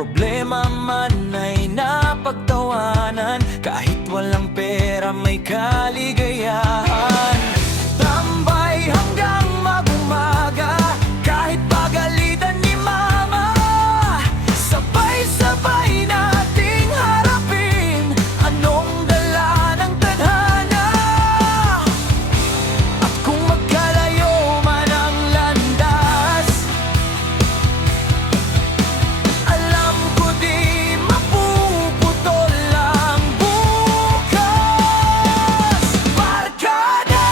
problema man ay napagtawanan. Kahit walang pera may kaligayahan. Tambay hanggang mag-umaga, kahit pagalitan ni mama. Sabay-sabay nating harapin anong dala ng tadhana. At kung magkalayo man ang landas, alam ko di mapuputol ang bukas. Barkada,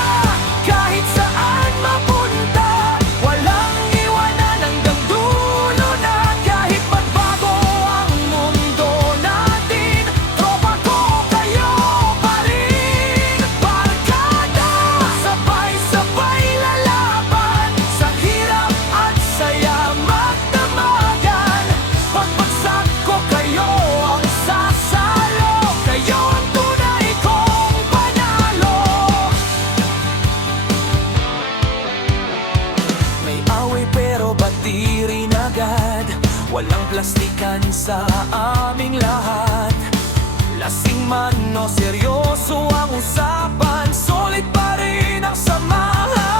kahit saan mapunta, walang iwanan hanggang dulo na. Kahit magbago ang mundo natin, tropa ko kayo pa rin. Barkada, sabay-sabay lalaban, sa hirap at saya magdamagan. Pagbagsak ko kayo ang sasalo, kayo ang tunay kong panalo. May away pero bati rin agad, walang plastikan sa aming lahat. Lasing man o seryoso ang usapan, solid pa rin ang samahan.